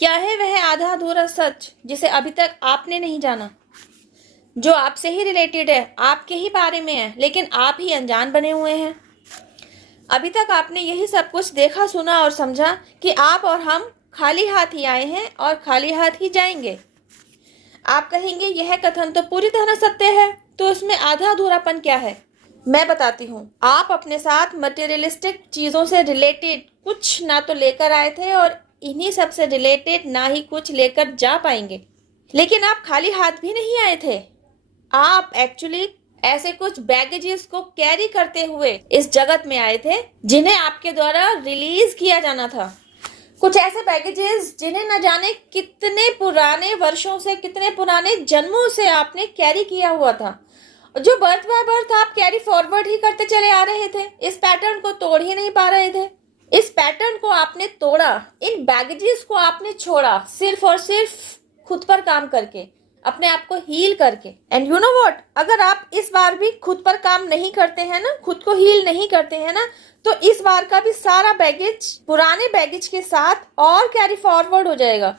क्या है वह आधा अधूरा सच जिसे अभी तक आपने नहीं जाना, जो आपसे ही रिलेटेड है, आपके ही बारे में है, लेकिन आप ही अनजान बने हुए हैं। अभी तक आपने यही सब कुछ देखा, सुना और समझा कि आप और हम खाली हाथ ही आए हैं और खाली हाथ ही जाएंगे। आप कहेंगे यह कथन तो पूरी तरह सत्य है, तो उसमें आधा अधूरापन क्या है? मैं बताती हूँ। आप अपने साथ मटेरियलिस्टिक चीजों से रिलेटेड कुछ ना तो लेकर आए थे और इन्हीं सब से रिलेटेड ना ही कुछ लेकर जा पाएंगे। लेकिन आप खाली हाथ भी नहीं आए थे। आप एक्चुअली ऐसे कुछ बैगेजेस को कैरी करते हुए इस जगत में आए थे जिन्हें आपके द्वारा रिलीज किया जाना था। कुछ ऐसे बैगेजेस जिन्हें न जाने कितने पुराने वर्षों से, कितने पुराने जन्मों से आपने कैरी किया हुआ था, जो बर्थ बाय बर्थ आप कैरी फॉरवर्ड ही करते चले आ रहे थे। इस पैटर्न को तोड़ ही नहीं पा रहे थे। इस पैटर्न को आपने तोड़ा, इन बैगेजेस को आपने छोड़ा, सिर्फ और सिर्फ खुद पर काम करके, अपने आप को हील करके। एंड यू नो व्हाट, अगर आप इस बार भी खुद पर काम नहीं करते हैं ना, खुद को हील नहीं करते हैं ना, तो इस बार का भी सारा बैगेज पुराने बैगेज के साथ और कैरी फॉरवर्ड हो जाएगा।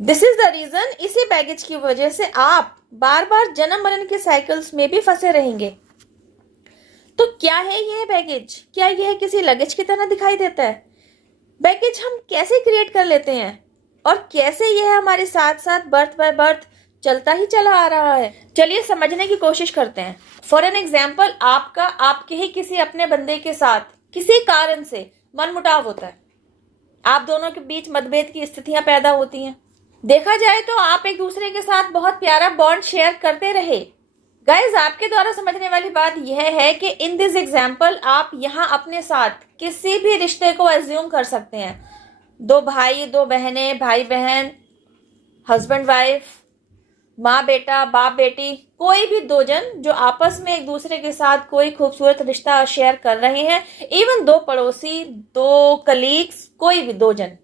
दिस इज द रीजन, इसी बैगेज की वजह से आप बार बार जन्म मरण के साइकिल्स में भी फंसे रहेंगे। तो क्या है यह बैगेज? क्या यह किसी लगेज की तरह दिखाई देता है? बैगेज हम कैसे क्रिएट कर लेते हैं और कैसे यह हमारे साथ साथ बर्थ बाय बर्थ चलता ही चला आ रहा है? चलिए समझने की कोशिश करते हैं। फॉर एन एग्जाम्पल, आपका आपके ही किसी अपने बंदे के साथ किसी कारण से मनमुटाव होता है। आप दोनों के बीच मतभेद की स्थितियां पैदा होती हैं। देखा जाए तो आप एक दूसरे के साथ बहुत प्यारा बॉन्ड शेयर करते रहे। गाइज, आपके द्वारा समझने वाली बात यह है कि इन दिस एग्जाम्पल आप यहाँ अपने साथ किसी भी रिश्ते को एज्यूम कर सकते हैं। दो भाई, दो बहनें, भाई बहन, हस्बैंड वाइफ, माँ बेटा, बाप बेटी, कोई भी दो जन जो आपस में एक दूसरे के साथ कोई खूबसूरत रिश्ता शेयर कर रहे हैं। इवन दो पड़ोसी, दो कलीग्स, कोई भी दो जन।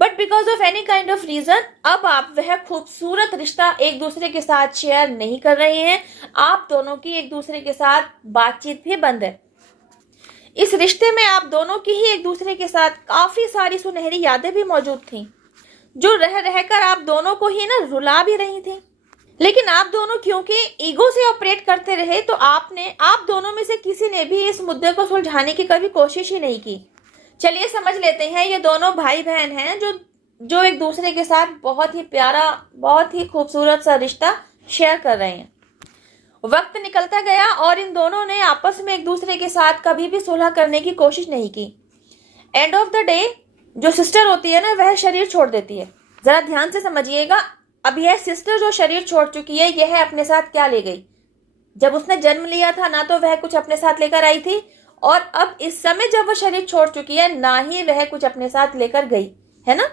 But because of any kind of reason अब आप वह खूबसूरत रिश्ता एक दूसरे के साथ शेयर नहीं कर रहे हैं। आप दोनों की एक दूसरे के साथ बातचीत भी बंद है। इस रिश्ते में आप दोनों की ही एक दूसरे के साथ काफी सारी सुनहरी यादें भी मौजूद थी, जो रह रहकर आप दोनों को ही ना रुला भी रही थी। लेकिन आप दोनों क्योंकि ईगो से ऑपरेट करते रहे, तो आप दोनों में से किसी ने भी इस मुद्दे को सुलझाने की कभी कोशिश ही नहीं की। चलिए समझ लेते हैं, ये दोनों भाई बहन हैं जो एक दूसरे के साथ बहुत ही प्यारा, बहुत ही खूबसूरत सा रिश्ता शेयर कर रहे हैं। वक्त निकलता गया और इन दोनों ने आपस में एक दूसरे के साथ कभी भी सुलह करने की कोशिश नहीं की। एंड ऑफ द डे जो सिस्टर होती है ना, वह शरीर छोड़ देती है। जरा ध्यान से समझिएगा, अब यह सिस्टर जो शरीर छोड़ चुकी है, यह अपने साथ क्या ले गई? जब उसने जन्म लिया था ना तो वह कुछ अपने साथ लेकर आई थी, और अब इस समय जब वह शरीर छोड़ चुकी है, ना ही वह कुछ अपने साथ लेकर गई है ना।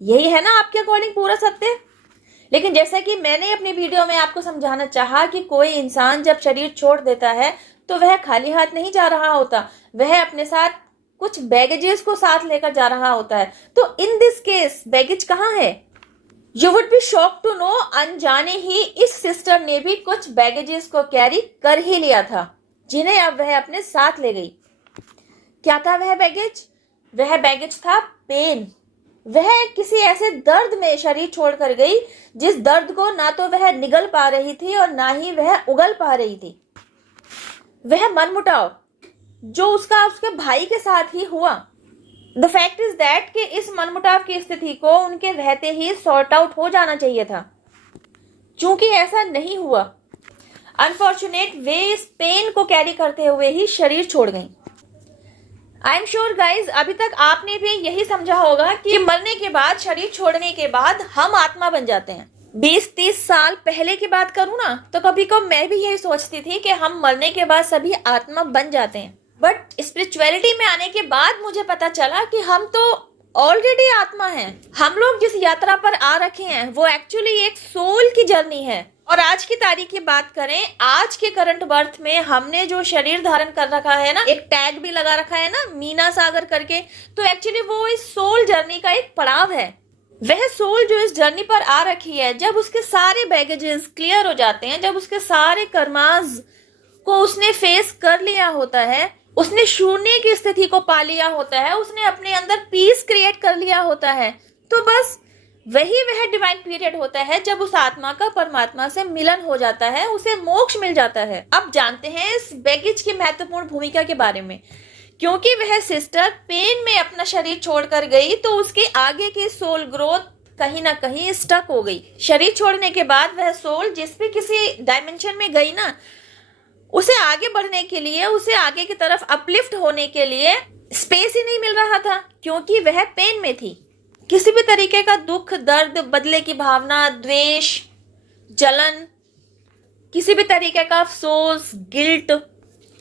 यही है ना आपके अकॉर्डिंग पूरा सत्य। लेकिन जैसा कि मैंने अपनी वीडियो में आपको समझाना चाहा कि कोई इंसान जब शरीर छोड़ देता है तो वह खाली हाथ नहीं जा रहा होता, वह अपने साथ कुछ बैगेजेस को साथ लेकर जा रहा होता है। तो इन दिस केस बैगेज कहाँ है? You would be shock to know, अनजाने ही इस सिस्टर ने भी कुछ बैगेजेस को कैरी कर ही लिया था, जिन्हें अब वह अपने साथ ले गई। क्या था वह बैगेज? वह बैगेज था पेन। वह किसी ऐसे दर्द में शरीर छोड़कर गई जिस दर्द को ना तो वह निगल पा रही थी और ना ही वह उगल पा रही थी। वह मनमुटाव जो उसके भाई के साथ ही हुआ। द फैक्ट इज दैट कि इस मनमुटाव की स्थिति को उनके रहते ही सॉर्ट आउट हो जाना चाहिए था। चूंकि ऐसा नहीं हुआ, अनफॉर्चुनेट वे इस पेन को कैरी करते हुए ही शरीर छोड़ गई। आई एम श्योर गाइज, अभी तक आपने भी यही समझा होगा कि मरने के बाद, शरीर छोड़ने के बाद हम आत्मा बन जाते हैं। 20-30 साल पहले की बात करूं ना, तो कभी कभी मैं भी यही सोचती थी कि हम मरने के बाद सभी आत्मा बन जाते हैं। बट स्पिरिचुअलिटी में आने के बाद मुझे पता चला कि हम तो ऑलरेडी आत्मा हैं। हम लोग जिस यात्रा पर आ रखे हैं वो एक्चुअली एक सोल की जर्नी है। और आज की तारीख की बात करें, आज के करंट बर्थ में हमने जो शरीर धारण कर रखा है ना, एक टैग भी लगा रखा है ना, मीना सागर करके, तो एक्चुअली वो इस सोल जर्नी का एक पड़ाव है। वह सोल जो इस जर्नी पर आ रखी है, जब उसके सारे बैगेजेस क्लियर हो जाते हैं, जब उसके सारे कर्मास को उसने फेस कर लिया होता है, उसने शून्य की स्थिति को पा लिया होता है, उसने अपने अंदर पीस क्रिएट कर लिया होता है, तो बस वह डिवाइन पीरियड होता है जब उस आत्मा का परमात्मा से मिलन हो जाता है, उसे मोक्ष मिल जाता है। अब जानते हैं इस बैगेज की महत्वपूर्ण भूमिका के बारे में। क्योंकि वह सिस्टर पेन में अपना शरीर छोड़कर गई तो उसके आगे की सोल ग्रोथ कहीं ना कहीं स्टक हो गई। शरीर छोड़ने के बाद वह सोल जिस भी किसी डायमेंशन में गई ना, उसे आगे बढ़ने के लिए, उसे आगे की तरफ अपलिफ्ट होने के लिए स्पेस ही नहीं मिल रहा था, क्योंकि वह पेन में थी। किसी भी तरीके का दुख, दर्द, बदले की भावना, द्वेष, जलन, किसी भी तरीके का अफसोस, गिल्ट,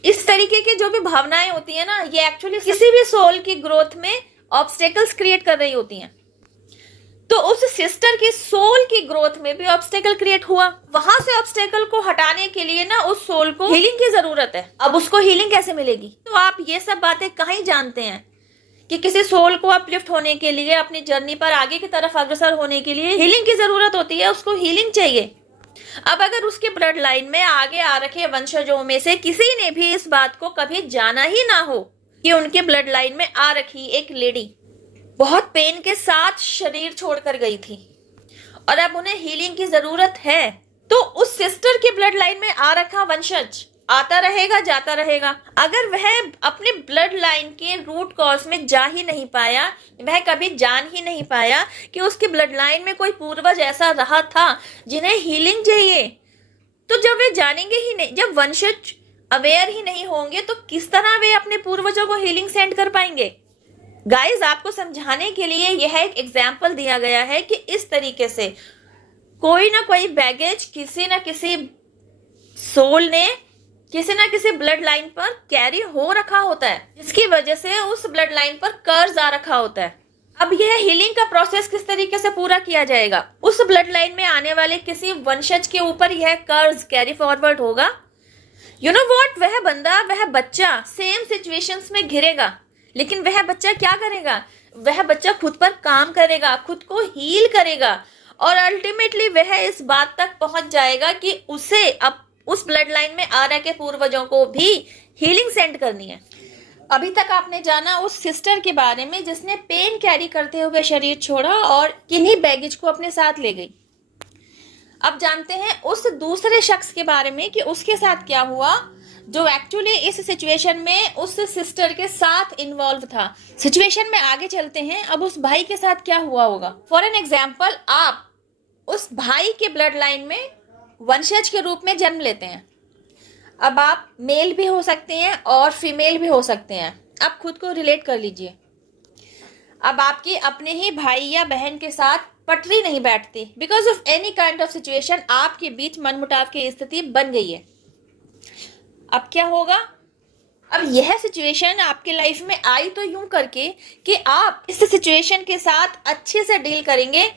इस तरीके की जो भी भावनाएं होती है ना, ये एक्चुअली किसी भी सोल की ग्रोथ में ऑब्स्टेकल्स क्रिएट कर रही होती हैं। तो उस सिस्टर की सोल की ग्रोथ में भी ऑब्स्टेकल क्रिएट हुआ। वहां से ऑब्स्टेकल को हटाने के लिए ना उस सोल को हीलिंग की जरूरत है। अब उसको हीलिंग कैसे मिलेगी? तो आप ये सब बातें कहीं जानते हैं कि किसी सोल को अपलिफ्ट होने के लिए, अपनी जर्नी पर आगे की तरफ अग्रसर होने के लिए हीलिंग की जरूरत होती है, उसको हीलिंग चाहिए। अब अगर उसके ब्लड लाइन में आगे आ रखे वंशजों में से किसी ने भी इस बात को कभी जाना ही ना हो कि उनके ब्लड लाइन में आ रखी एक लेडी बहुत पेन के साथ शरीर छोड़कर गई थी और अब उन्हें हीलिंग की जरूरत है, तो उस सिस्टर के ब्लड लाइन में आ रखा वंशज आता रहेगा, जाता रहेगा। अगर वह अपने ब्लड लाइन के रूट कॉज में जा ही नहीं पाया, वह कभी जान ही नहीं पाया कि उसके ब्लड लाइन में कोई पूर्वज ऐसा रहा था जिन्हें हीलिंग चाहिए, तो जब वे जानेंगे ही नहीं, जब वंशज अवेयर ही नहीं होंगे, तो किस तरह वे अपने पूर्वजों को हीलिंग सेंड कर पाएंगे? गाइस, आपको समझाने के लिए यह एक एग्जाम्पल दिया गया है कि इस तरीके से कोई ना कोई बैगेज किसी ना किसी सोल ने किसी ना किसी ब्लड लाइन पर कैरी हो रखा होता है, जिसकी वजह से उस ब्लड लाइन पर कर्ज आ रखा होता है। अब यह हीलिंग का प्रोसेस किस तरीके से पूरा किया जाएगा? उस ब्लड लाइन में आने वाले किसी वंशज के ऊपर यह कर्ज कैरी फॉरवर्ड होगा। यू नो व्हाट, वह बंदा, वह बच्चा सेम सिचुएशंस में घिरेगा, लेकिन वह बच्चा क्या करेगा? वह बच्चा खुद पर काम करेगा, खुद को हील करेगा और अल्टीमेटली वह इस बात तक पहुंच जाएगा कि उसे अब उस ब्लड लाइन में आ रहे के पूर्वजों को भी हीलिंग सेंड करनी है। अभी तक आपने जाना उस सिस्टर के बारे में जिसने पेन कैरी करते हुए शरीर छोड़ा और किन्हीं बैगेज को अपने साथ ले गई। अब जानते हैं उस दूसरे शख्स के बारे में कि उसके साथ क्या हुआ, जो एक्चुअली इस सिचुएशन में उस सिस्टर के साथ इन्वॉल्व था। सिचुएशन में आगे चलते हैं। अब उस भाई के साथ क्या हुआ होगा? फॉर एन एग्जाम्पल, आप उस भाई के ब्लड लाइन में वंशज के रूप में जन्म लेते हैं। अब आप मेल भी हो सकते हैं और फीमेल भी हो सकते हैं। आप खुद को रिलेट कर लीजिए। अब आपकी अपने ही भाई या बहन के साथ पटरी नहीं बैठती, because of any kind of situation आपके बीच मनमुटाव की स्थिति बन गई है। अब क्या होगा? अब यह सिचुएशन आपके लाइफ में आई तो यूं करके कि आप इस सिचुएशन के साथ अच्छे से डील करेंगे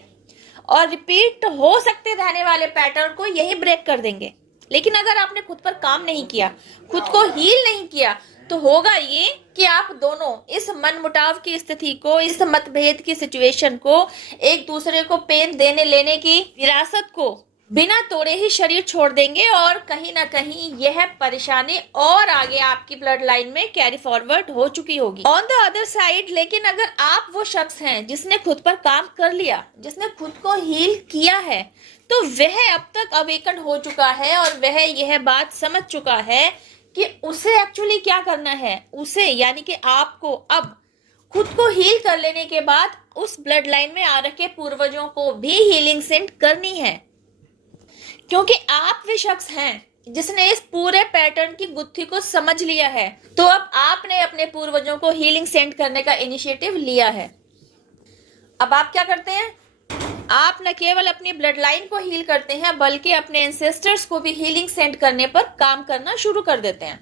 और रिपीट हो सकते रहने वाले पैटर्न को यही ब्रेक कर देंगे। लेकिन अगर आपने खुद पर काम नहीं किया, खुद को हील नहीं किया, तो होगा ये कि आप दोनों इस मनमुटाव की स्थिति को, इस मतभेद की सिचुएशन को, एक दूसरे को पेन देने लेने की विरासत को बिना तोड़े ही शरीर छोड़ देंगे और कहीं ना कहीं यह परेशानी और आगे आपकी ब्लड लाइन में कैरी फॉरवर्ड हो चुकी होगी। ऑन द अदर साइड, लेकिन अगर आप वो शख्स हैं जिसने खुद पर काम कर लिया, जिसने खुद को हील किया है, तो वह अब तक अवेकन हो चुका है और वह यह बात समझ चुका है कि उसे एक्चुअली क्या करना है। उसे यानी कि आपको अब खुद को हील कर लेने के बाद उस ब्लड लाइन में आ रखे पूर्वजों को भी हीलिंग सेंड करनी है, क्योंकि आप वे शख्स हैं जिसने इस पूरे पैटर्न की गुत्थी को समझ लिया है। तो अब आपने अपने पूर्वजों को हीलिंग सेंड करने का इनिशिएटिव लिया है। अब आप क्या करते हैं? आप न केवल अपनी ब्लड लाइन को हील करते हैं, बल्कि अपने एंसेस्टर्स को भी हीलिंग सेंड करने पर काम करना शुरू कर देते हैं।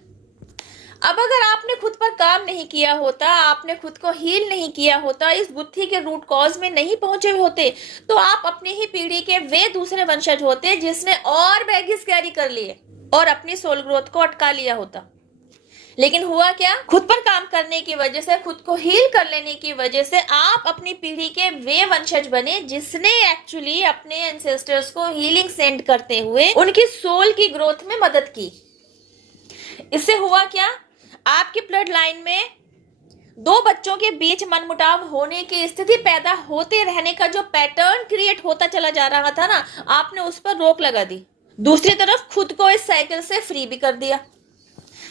अब अगर आपने खुद पर काम नहीं किया होता, आपने खुद को हील नहीं किया होता, इस गुत्थी के रूट कॉज में नहीं पहुंचे होते, तो आप अपनी ही पीढ़ी के वे दूसरे वंशज होते जिसने और बैगेज कैरी कर लिए और अपनी सोल ग्रोथ को अटका लिया होता। लेकिन हुआ क्या? खुद पर काम करने की वजह से, खुद को हील कर लेने की वजह से आप अपनी पीढ़ी के वे वंशज बने जिसने एक्चुअली अपने एंसेस्टर्स को हीलिंग सेंड करते हुए उनकी सोल की ग्रोथ में मदद की। इससे हुआ क्या? आपकी ब्लड लाइन में दो बच्चों के बीच मनमुटाव होने की स्थिति पैदा होते रहने का जो पैटर्न क्रिएट होता चला जा रहा था ना, आपने उस पर रोक लगा दी। दूसरी तरफ खुद को इस साइकिल से फ्री भी कर दिया।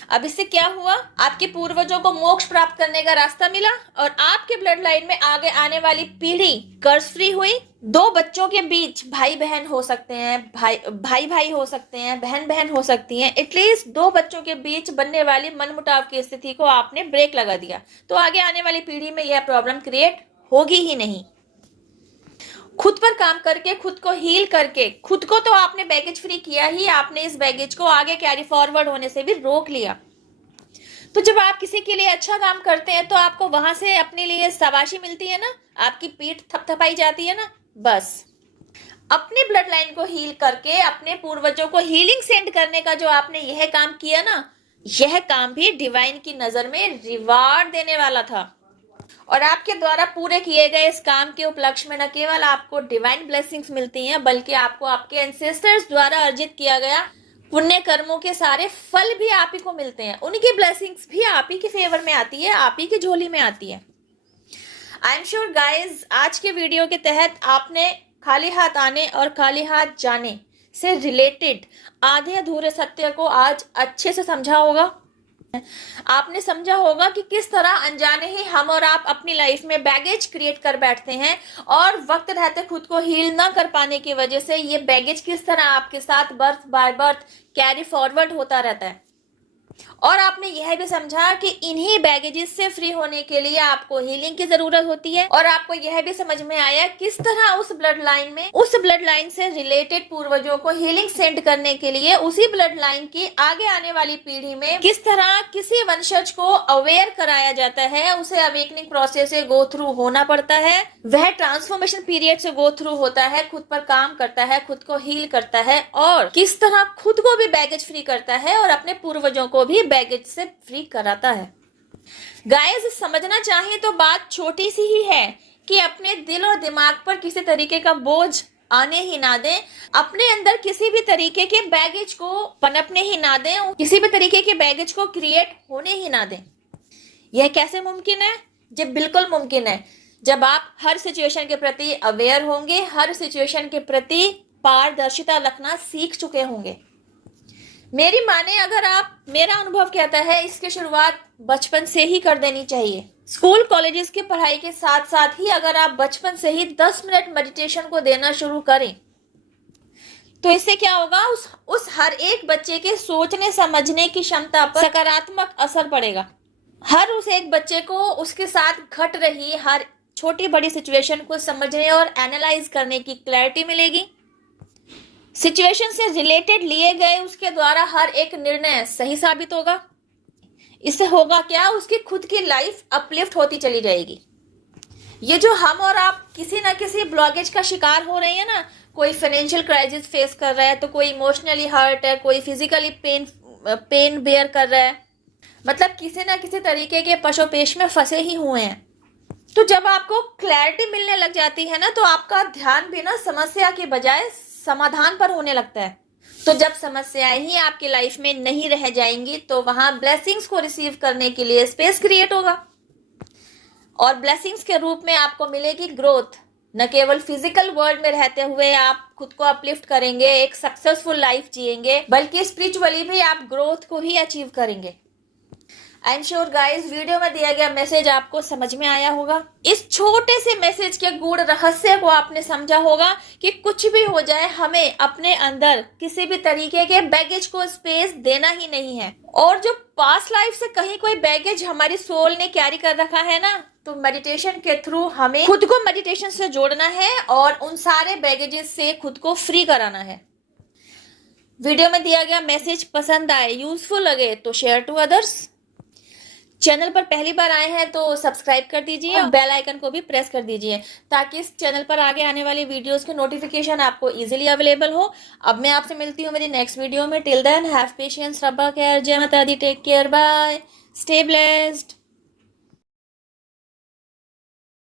अब इससे क्या हुआ, आपके पूर्वजों को मोक्ष प्राप्त करने का रास्ता मिला और आपके ब्लड लाइन में आगे आने वाली पीढ़ी कर्ज फ्री हुई। दो बच्चों के बीच भाई बहन हो सकते हैं, भाई भाई हो सकते हैं, बहन बहन हो सकती हैं। एटलीस्ट दो बच्चों के बीच बनने वाली मनमुटाव की स्थिति को आपने ब्रेक लगा दिया, तो आगे आने वाली पीढ़ी में यह प्रॉब्लम क्रिएट होगी ही नहीं। खुद पर काम करके, खुद को हील करके, खुद को तो आपने बैगेज फ्री किया ही, आपने इस बैगेज को आगे कैरी फॉरवर्ड होने से भी रोक लिया। तो जब आप किसी के लिए अच्छा काम करते हैं तो आपको वहां से अपने लिए शाबाशी मिलती है ना, आपकी पीठ थपथपाई जाती है ना। बस अपने ब्लड लाइन को हील करके अपने पूर्वजों को हीलिंग सेंड करने का जो आपने यह काम किया ना, यह काम भी डिवाइन की नजर में रिवार्ड देने वाला था। और आपके द्वारा पूरे किए गए इस काम के उपलक्ष्य में न केवल आपको डिवाइन ब्लेसिंग्स मिलती हैं, बल्कि आपको आपके एंसेस्टर्स द्वारा अर्जित किया गया पुण्य कर्मों के सारे फल भी आप ही को मिलते हैं। उनकी ब्लेसिंग्स भी आप ही के फेवर में आती है, आप ही की झोली में आती है। आई एम श्योर गाइज, आज के वीडियो के तहत आपने खाली हाथ आने और खाली हाथ जाने से रिलेटेड आधे अधूरे सत्य को आज अच्छे से समझा होगा। आपने समझा होगा कि किस तरह अनजाने ही हम और आप अपनी लाइफ में बैगेज क्रिएट कर बैठते हैं और वक्त रहते खुद को हील ना कर पाने की वजह से ये बैगेज किस तरह आपके साथ birth by birth carry forward होता रहता है। और आपने यह भी समझा कि इन्हीं बैगेजेस से फ्री होने के लिए आपको हीलिंग की जरूरत होती है। और आपको यह भी समझ में आया किस तरह उस ब्लड लाइन से रिलेटेड पूर्वजों को हीलिंग सेंड करने के लिए उसी ब्लड लाइन की आगे आने वाली पीढ़ी में किस तरह किसी वंशज को अवेयर कराया जाता है, उसे अवेकनिंग प्रोसेस से गो थ्रू होना पड़ता है, वह ट्रांसफॉर्मेशन पीरियड से गो थ्रू होता है, खुद पर काम करता है, खुद को हील करता है और किस तरह खुद को भी बैगेज फ्री करता है और अपने पूर्वजों को भी बैगेज से फ्री कराता है। गाइस, समझना चाहिए तो बात छोटी सी ही है कि अपने दिल और दिमाग पर किसी तरीके का बोझ आने ही ना दें, अपने अंदर किसी भी तरीके के बैगेज को पनपने ही ना दें, किसी भी तरीके के बैगेज को क्रिएट होने ही ना दें। यह कैसे मुमकिन है? जब बिल्कुल मुमकिन है जब आप हर सिचुएशन के प्रति अवेयर होंगे, हर सिचुएशन के प्रति पारदर्शिता रखना सीख चुके होंगे। मेरी माने अगर आप, मेरा अनुभव कहता है इसकी शुरुआत बचपन से ही कर देनी चाहिए। स्कूल कॉलेजेस की पढ़ाई के साथ साथ ही अगर आप बचपन से ही 10 मिनट मेडिटेशन को देना शुरू करें तो इससे क्या होगा, उस हर एक बच्चे के सोचने समझने की क्षमता पर सकारात्मक असर पड़ेगा। हर उस एक बच्चे को उसके साथ घट रही हर छोटी बड़ी सिचुएशन को समझने और एनालाइज करने की क्लैरिटी मिलेगी। सिचुएशन से रिलेटेड लिए गए उसके द्वारा हर एक निर्णय सही साबित होगा। इससे होगा क्या, उसकी खुद की लाइफ अपलिफ्ट होती चली जाएगी। ये जो हम और आप किसी ना किसी ब्लॉकेज का शिकार हो रहे हैं ना, कोई फाइनेंशियल क्राइसिस फेस कर रहा है तो कोई इमोशनली हर्ट है, कोई फिजिकली पेन बेयर कर रहा है, मतलब किसी ना किसी तरीके के पशोपेश में फंसे ही हुए हैं। तो जब आपको क्लैरिटी मिलने लग जाती है ना, तो आपका ध्यान भी ना समस्या के बजाय समाधान पर होने लगता है। तो जब समस्याएं ही आपकी लाइफ में नहीं रह जाएंगी तो वहां ब्लेसिंग्स को रिसीव करने के लिए स्पेस क्रिएट होगा और ब्लेसिंग्स के रूप में आपको मिलेगी ग्रोथ। न केवल फिजिकल वर्ल्ड में रहते हुए आप खुद को अपलिफ्ट करेंगे, एक सक्सेसफुल लाइफ जिएंगे, बल्कि स्पिरिचुअली भी आप ग्रोथ को ही अचीव करेंगे। I am sure guys, video में दिया गया मैसेज आपको समझ में आया होगा। इस छोटे से मैसेज के गूढ़ रहस्य को आपने समझा होगा कि कुछ भी हो जाए हमें अपने अंदर किसी भी तरीके के बैगेज को स्पेस देना ही नहीं है। और जो पास्ट लाइफ से कहीं कोई बैगेज हमारी सोल ने कैरी कर रखा है ना, तो मेडिटेशन के थ्रू हमें खुद को मेडिटेशन से जोड़ना है और उन सारे बैगेजेस से खुद को फ्री कराना है। वीडियो में दिया गया मैसेज पसंद आए, यूजफुल लगे तो शेयर टू अदर्स। चैनल पर पहली बार आए हैं तो सब्सक्राइब कर दीजिए और बेल आइकन को भी प्रेस कर दीजिए ताकि इस चैनल पर आगे आने वाली वीडियोस की नोटिफिकेशन आपको इजीली अवेलेबल हो। अब मैं आपसे मिलती हूँ मेरी नेक्स्ट वीडियो में। टिल देन हैव पेशेंस, रब्बा केयर, जय माता दी, take care, bye, stay blessed.